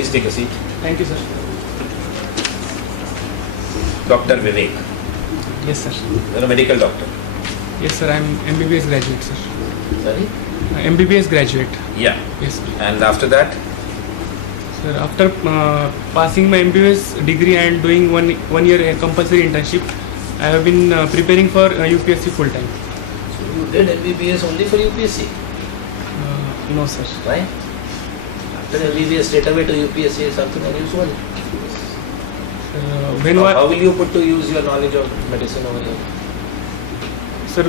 Please take a seat. Thank you, sir. Dr. Vivek. Yes, sir. You're a medical doctor. Yes, sir. I'm MBBS graduate, sir. Sorry? MBBS graduate. Yeah. Yes, sir. And after that? Sir, after passing my MBBS degree and doing one year compulsory internship, I have been preparing for UPSC full time. So you did MBBS only for UPSC? No, sir. Why? After MBBS straight away to UPSC is something unusual. How will you put to use your knowledge of medicine over here? Sir,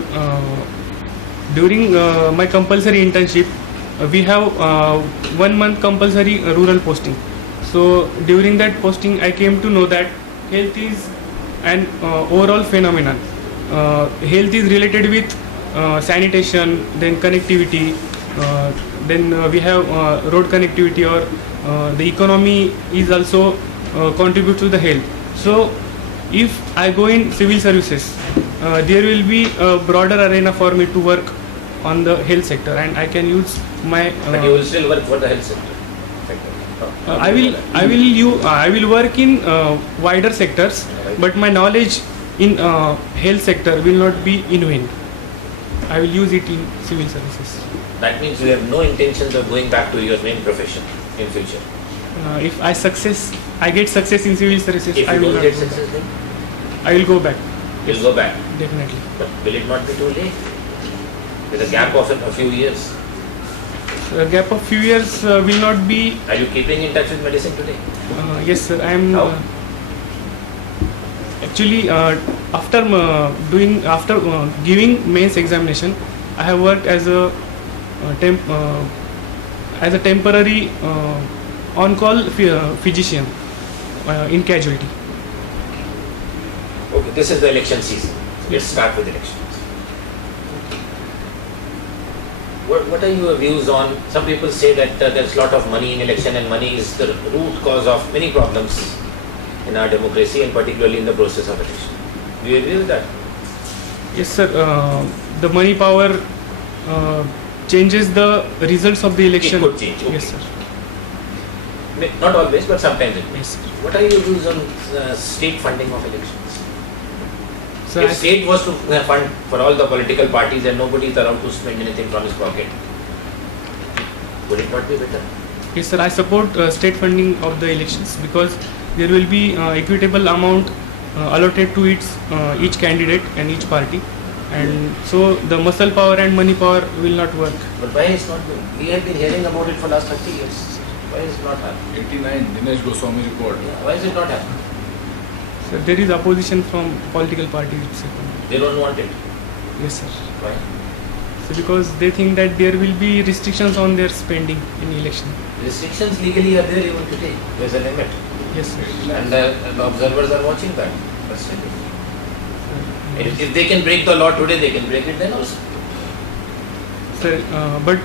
during my compulsory internship, we have 1 month compulsory rural posting. So during that posting, I came to know that health is an overall phenomenon. Health is related with sanitation, then connectivity, then we have road connectivity, or the economy is also contribute to the health. So if I go in civil services, there will be a broader arena for me to work on the health sector, and I can use my but you will still work for the health sector. I will work in wider sectors, but my knowledge in health sector will not be in vain. I will use it in civil services. That means you have no intentions of going back to your main profession in future. If I get success in civil services, If I you will don't not get go success, back. then I will go back. you'll go back. Definitely. But will it not be too late? With a gap of a few years. A gap of few years will not be. Are you keeping in touch with medicine today? Yes, sir. I am. How? Actually, after giving mains examination, I have worked as a temporary on-call physician in casualty. Okay, this is the election season. Let's start with elections. What are your views on? Some people say that there's a lot of money in election, and money is the root cause of many problems in our democracy, and particularly in the process of election. Do you agree with that? Yes, sir. The money power changes the results of the election. It could change. Okay. Yes, sir. Not always, but sometimes it may. Yes, sir. What are your views on state funding of elections? Sir, If state was to fund for all the political parties and nobody is allowed to spend anything from his pocket, would it not be better? Yes, sir. I support state funding of the elections, because there will be equitable amount allotted to each candidate and each party, and so the muscle power and money power will not work. But why is not doing? We have been hearing about it for last 30 years. Why is it not happening? 89 Dinesh Goswami report. Yeah, why is it not happening? So there is opposition from political parties. They don't want it. Yes, sir. Why? So because they think that there will be restrictions on their spending in election. Restrictions legally are there even today. There's a limit. Yes, sir. And the observers are watching that. If they can break the law today, they can break it then also. Sir, but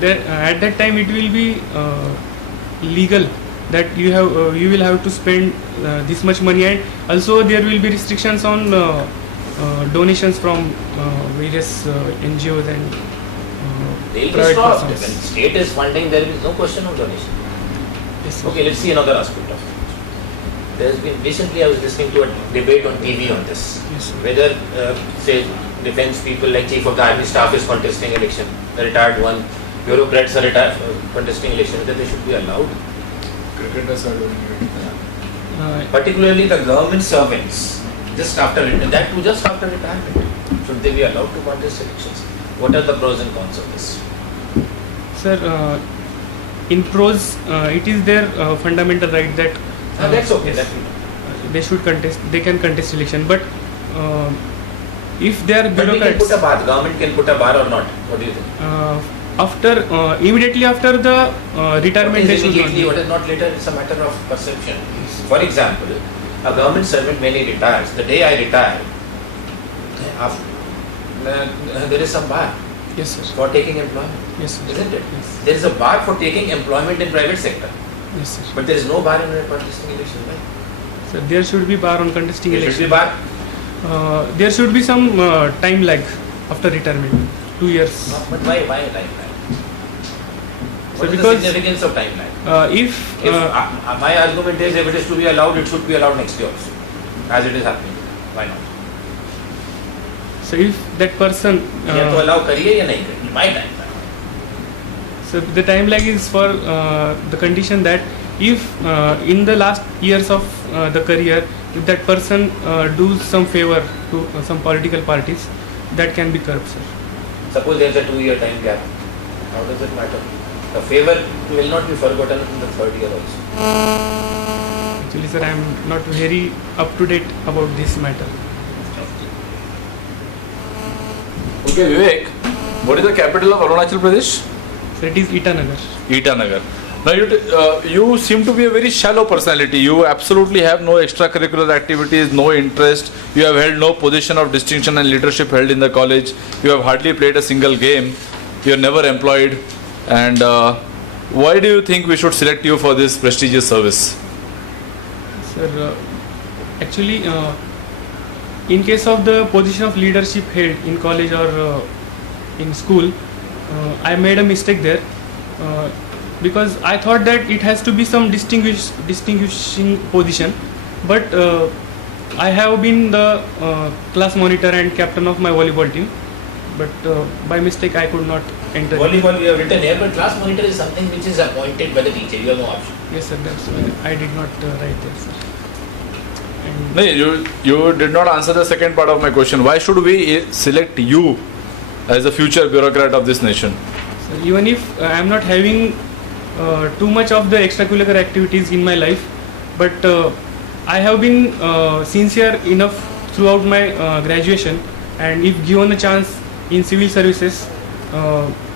there, at that time it will be legal that you will have to spend this much money, and also there will be restrictions on donations from various NGOs and They will be private stopped. persons. When state is funding, there is no question of donation. Yes, sir. Okay, let's see another aspect of it. There's been recently I was listening to a debate on TV on this. Yes, sir. Whether say defense people like Chief of the Army Staff is contesting election, the retired one, bureaucrats are contesting election, whether they should be allowed. Cricketers are doing it. Particularly the government servants, just after retirement, should they be allowed to contest elections? What are the pros and cons of this? Sir, in pros, it is their fundamental right that That's okay. yes, they should contest. They can contest election, but if they are But we can bureaucrats, put a bar. Government can put a bar or not. What do you think? immediately after the retirement, they What is should not. immediately, what is not later, it's a matter of perception. For example, a government servant when he retires, the day I retire, there is some bar Yes, sir. for taking employment, Yes, sir. isn't it? Yes. There is a bar for taking employment in private sector, Yes, sir. but there is no bar in contesting election, right? So there should be bar on contesting There should be election. bar. There should be some time lag after retirement, 2 years. But why like that? What is the because significance of time lag? if My argument is, if it is to be allowed, it should be allowed next year also, as it is happening. Why not? so if that person या तो allow करिए या नहीं करिए. My time lag. so the time lag is for the condition that if in the last years of the career, if that person do some favor to some political parties, that can be curbed, sir. Suppose there is a 2-year time gap. How does it matter? The favor will not be forgotten in the 3rd year also. Actually, sir, I am not very up to date about this matter. Okay, Vivek, what is the capital of Arunachal Pradesh? So it is Itanagar. Itanagar. Now you seem to be a very shallow personality. You absolutely have no extracurricular activities, no interest. You have held no position of distinction and leadership held in the college. You have hardly played a single game. You are never employed. And why do you think we should select you for this prestigious service? Sir, actually, in case of the position of leadership held in college or in school, I made a mistake there. Because I thought that it has to be some distinguishing position, but I have been the class monitor and captain of my volleyball team, but by mistake I could not enter. Volleyball we have written here, but class monitor is something which is appointed by the teacher. You have no option. Yes, sir. That's why I did not write there, sir. And No, you did not answer the second part of my question. Why should we select you as the future bureaucrat of this nation? sir, even if I am not having too much of the extracurricular activities in my life, but I have been sincere enough throughout my graduation, and if given a chance in civil services,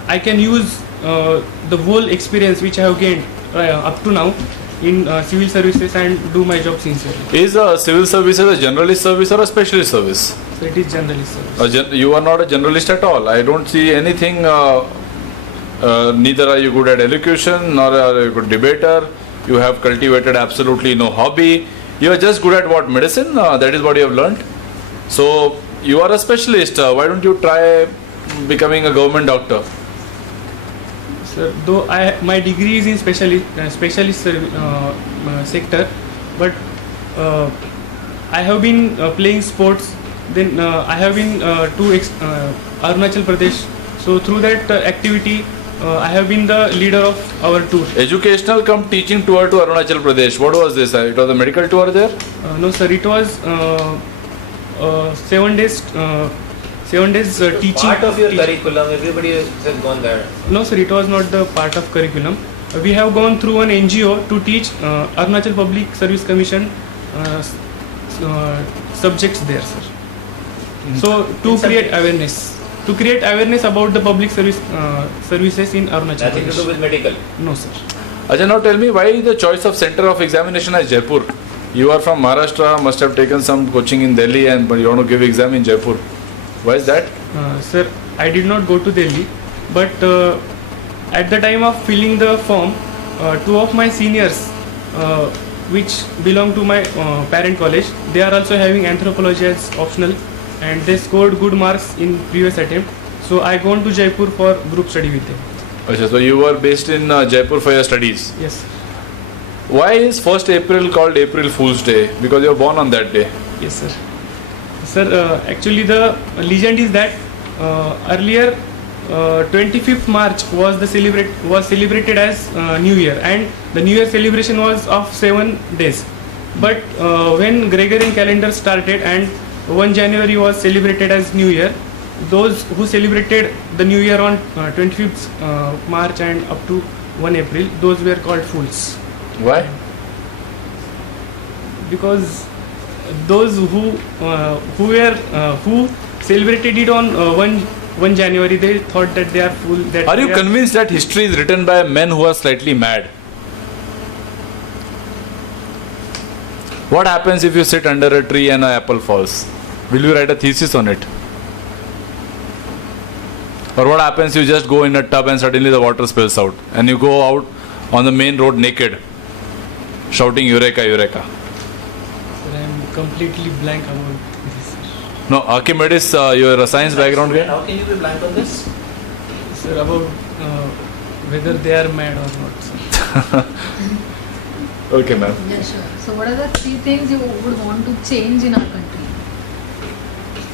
I can use the whole experience which I have gained up to now in civil services and do my job sincerely. Is civil services a generalist service or a specialist service? So it is generalist service. You are not a generalist at all. I don't see anything. Neither are you good at elocution, nor are you a good debater. You have cultivated absolutely no hobby. You are just good at what? Medicine? That is what you have learnt. So you are a specialist. Why don't you try becoming a government doctor? Sir, though my degree is in specialist sector, but I have been playing sports. Then I have been to Arunachal Pradesh. So through that activity, I have been the leader of our tour. Educational come teaching tour to Arunachal Pradesh. What was this? It was a medical tour there? No, sir. It was 7 days. 7 days teaching. Part of your curriculum, everybody has gone there. No, sir. It was not the part of curriculum. We have gone through an NGO to teach Arunachal Public Service Commission subjects there, sir. So to create awareness. To create awareness about the public services in Arunachal Nothing to Pradesh. do with medical. No, sir. Ajay, now tell me, why the choice of center of examination as Jaipur? You are from Maharashtra, must have taken some coaching in Delhi, but you want to give exam in Jaipur. Why is that? Sir, I did not go to Delhi, but at the time of filling the form, 2 of my seniors, which belong to my parent college, they are also having anthropology as optional, and they scored good marks in previous attempt. So I gone to Jaipur for group study with them. Okay, so you were based in Jaipur for your studies. Yes. Why is 1st April called April Fool's Day? Because you were born on that day. Yes, sir. Sir, actually the legend is that earlier 25th March was celebrated as New Year, and the New Year celebration was of 7 days. But when Gregorian calendar started and 1 January was celebrated as New Year, those who celebrated the New Year on 25th March and up to 1 April, those were called fools. Why? Because those who celebrated it on 1 January, they thought that they are fool. That Are you convinced that history is written by men who are slightly mad? What happens if you sit under a tree and an apple falls? Will you write a thesis on it? Or what happens if you just go in a tub and suddenly the water spills out and you go out on the main road naked, shouting Eureka, Eureka? Sir, I am completely blank about this, sir. No, Archimedes, your science background guy? How can you be blank on this? Sir, about whether they are mad or not. Sir. Okay, ma'am. Yeah, sure. So what are the 3 things you would want to change in our country?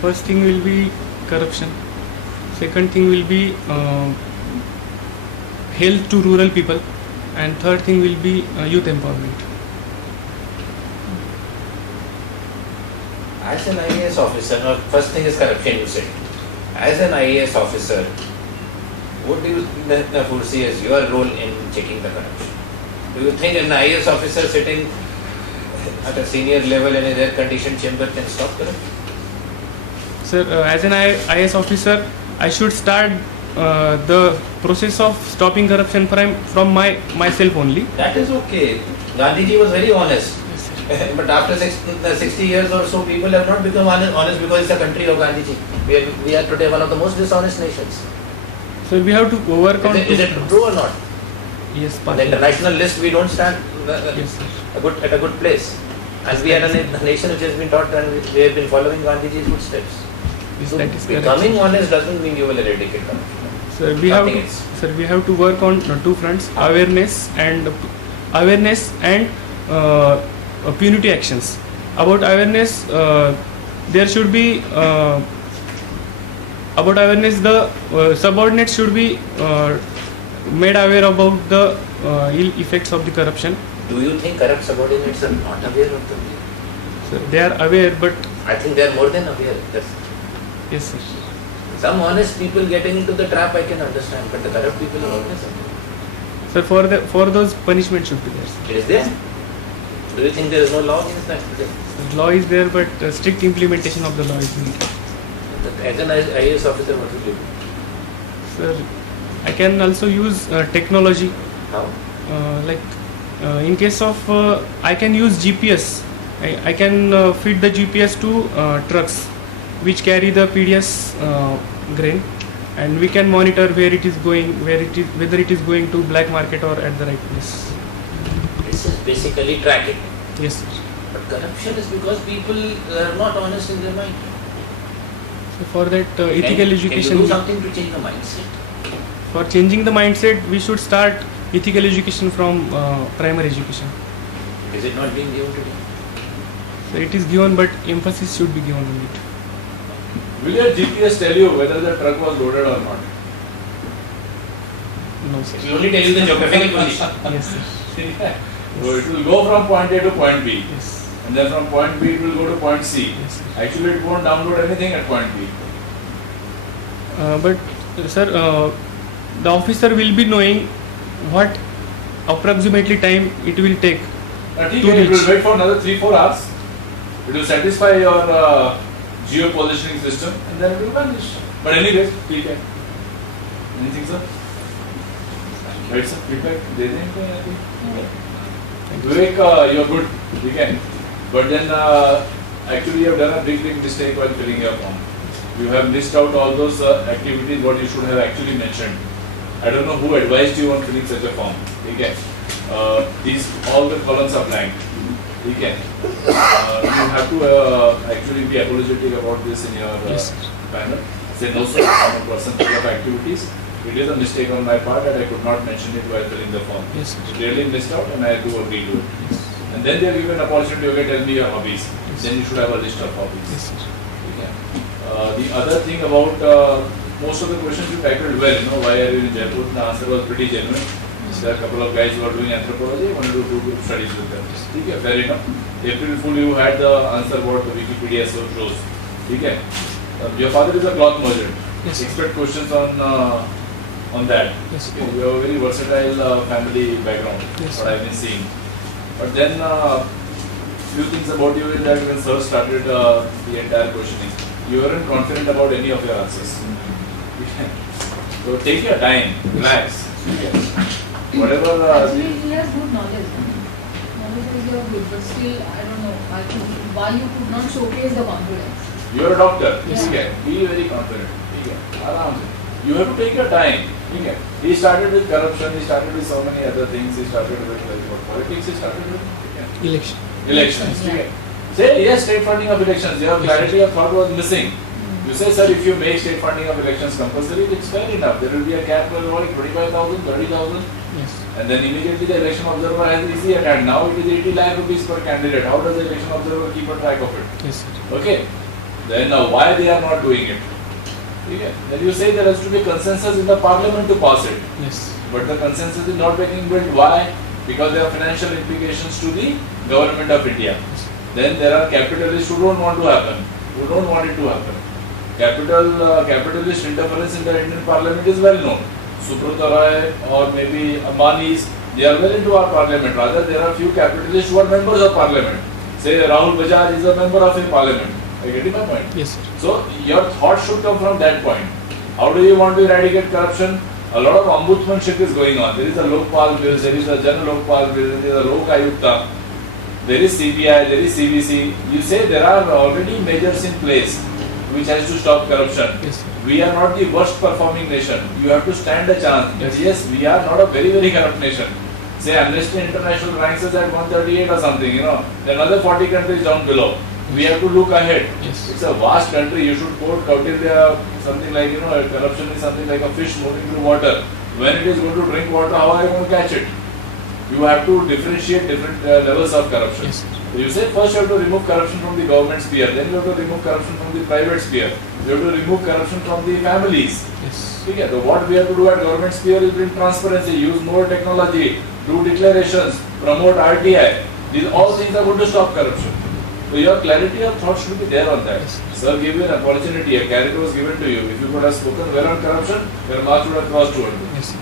First thing will be corruption. Second thing will be health to rural people, and third thing will be youth empowerment. As an IAS officer, now first thing is corruption, you said. As an IAS officer, what do you foresee as your role in checking the corruption? Do you think an IAS officer sitting at a senior level in a air-conditioned chamber can stop corruption? Sir, as an IAS officer, I should start the process of stopping corruption from myself only. That is okay. Gandhiji was very honest. But after 60 years or so, people have not become honest because it's a country of Gandhiji. We are today one of the most dishonest nations. So we have to work on. Is it true or not? Yes, On the international list, we don't stand yes, sir. at a good place. And we are a nation which has been taught and we have been following Gandhiji's footsteps. Yes, So that is correct. becoming honest doesn't mean you will eradicate corruption. Sir, Nothing else. we have to work on 2 fronts: awareness and punitive actions. About awareness, there should be the subordinates should be made aware about the ill effects of the corruption. Do you think corrupt subordinates are not aware of the So they are aware, but I think they are more than aware. yes, sir. Some honest people getting into the trap I can understand, but the corrupt people are always aware. So for those punishment should be there. It is there. Do you think there is no law against that today? The law is there, but strict implementation of the law is needed. As an IAS officer, what will you do? Sir, I can also use technology. How? In case of I can use GPS. I can feed the GPS to trucks which carry the PDS grain, and we can monitor where it is going, whether it is going to black market or at the right place. This is basically tracking. Yes, sir. But corruption is because people are not honest in their mind. So for that ethical education. Can you do something to change the mindset? For changing the mindset, we should start ethical education from primary education. Is it not being given today? So it is given, but emphasis should be given on it. Will your GPS tell you whether the truck was loaded or not? No, sir. We only tell you the geographical position. Yes, sir. So it will go from point A to point B. Yes. And then from point B it will go to point C. Yes, sir. Actually it won't download anything at point B. But sir, the officer will be knowing what approximately time it will take. It will wait for another 3-4 hours. It will satisfy your geo positioning system and then it will vanish. But anyways, okay. Anything, sir? Right, sir? Feedback? Vivek, you're good. Okay. But then actually you have done a big mistake while filling your form. You have missed out all those activities what you should have actually mentioned. I don't know who advised you on filling such a form. Okay. All the columns are blank. Okay. You have to actually be apologetic about this in your panel. Say no sir, I'm a person full of activities. It is a mistake on my part that I could not mention it while filling the form. Yes, sir. Really missed out and I do agree to it. Yes. And then they are given an opportunity, okay, tell me your hobbies. Yes. Then you should have a list of hobbies. Yes, sir. Okay. The other thing about most of the questions you tackled well, why are you in Jaipur? The answer was pretty genuine. There are a couple of guys who are doing anthropology, wanted to do good studies with them. Okay, fair enough. April Fool, you had the answer what the Wikipedia shows. Okay. Your father is a cloth merchant. Yes. Expect questions on that. Yes. Okay. You have a very versatile family background, Yes. what I've been seeing. But then few things about you is that when sir started the entire questioning, you weren't confident about any of your answers. Okay. So take your time, relax. Okay. Whatever. Actually, he has good knowledge. Knowledge is good, but still, I don't know why you could not showcase the confidence. You are a doctor. Yes. Okay. Be very confident. Okay. Aram se. You have to take your time. Okay. He started with corruption. He started with so many other things. He started with politics. He started with Election. elections. Yeah. Okay. Say yes, state funding of elections. Your clarity of thought was missing. You say, sir, if you make state funding of elections compulsory, it's fair enough. There will be a cap for like 25,000, 30,000. Yes. And then immediately the election observer has easy at hand. Now it is 80 lakh rupees per candidate. How does the election observer keep a track of it? Yes, sir. Okay. Then why they are not doing it? Okay. Then you say there has to be consensus in the parliament to pass it. Yes. But the consensus is not being built. Why? Because there are financial implications to the government of India. Then there are capitalists who don't want to happen, who don't want it to happen. Capitalist interference in the Indian parliament is well known. Subrata Roy or maybe Ambani's, they are well into our parliament. Rather, there are few capitalists who are members of parliament. Say Rahul Bajaj is a member of a parliament. Are you getting my point? Yes, sir. So your thought should come from that point. How do you want to eradicate corruption? A lot of ombudsmanship is going on. There is a Lokpal bill, there is a Jan Lokpal bill, there is a Lok Ayukta, there is CBI, there is CVC. You say there are already measures in place which has to stop corruption. Yes, sir. We are not the worst performing nation. You have to stand a chance. Yes, yes, we are not a very, very corrupt nation. Say Amnesty International ranks us at 138 or something, There are another 40 countries down below. We have to look ahead. Yes. It's a vast country. You should quote Kautilya, something like, corruption is something like a fish moving through water. When it is going to drink water, how are you going to catch it? You have to differentiate different levels of corruption. Yes, sir. So you say first you have to remove corruption from the government sphere, then you have to remove corruption from the private sphere, you have to remove corruption from the families. Yes. Okay, so what we have to do at government sphere is bring transparency, use more technology, do declarations, promote RTI. These all things are going to stop corruption. So your clarity of thought should be there on that. Yes. Sir gave you an opportunity, a carrot was given to you. If you could have spoken well on corruption, your marks would have crossed 200. Yes, sir.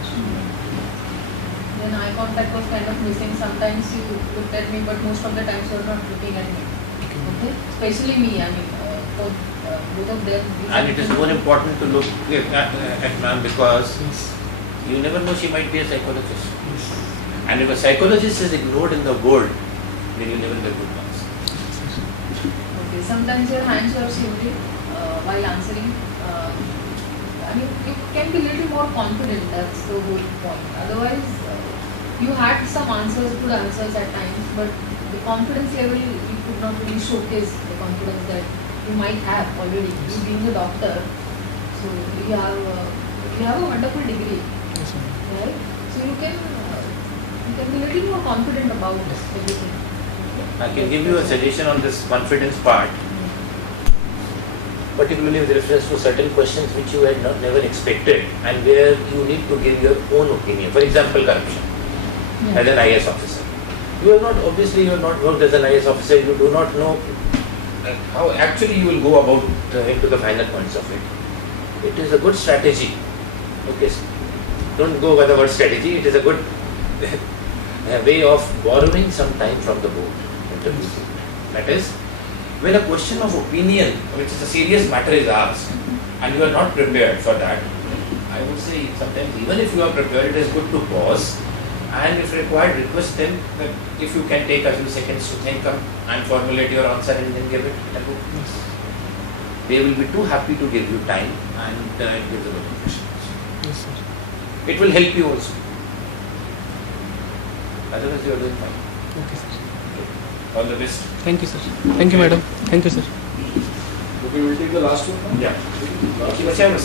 Then eye contact was kind of missing. Sometimes you looked at me, but most of the times you were not looking at me. Okay? Especially me, for both of them. And it is more important to look at ma'am because Yes. you never know, she might be a psychologist. And if a psychologist is ignored in the board, then you never get good marks. Okay, sometimes your hands are shivering while answering. You can be a little more confident, that's the whole point. Otherwise, you had some answers, good answers at times, but the confidence level, you could not really showcase the confidence that you might have already. You being a doctor, so you have a wonderful degree, Yes, sir. right? So you can be a little more confident about everything. I can give you a suggestion on this confidence part, particularly with reference to certain questions which you had never expected and where you need to give your own opinion. For example, corruption. As an IAS officer, you have not worked as an IAS officer, you do not know how actually you will go about into the final points of it. It is a good strategy. Okay, don't go by the word strategy, it is a good way of borrowing some time from the board interview. That is, when a question of opinion, which is a serious matter, is asked and you are not prepared for that, I would say sometimes even if you are prepared, it is good to pause and if required, request them that if you can take a few seconds to think and formulate your answer and then give it a go. Yes. They will be too happy to give you time and it gives a good impression. Yes, sir. It will help you also. Otherwise you are doing fine. Okay, sir. All the best. Thank you, sir. Thank you, madam. Thank you, sir. Okay, we will take the last one now. Yeah. Last one.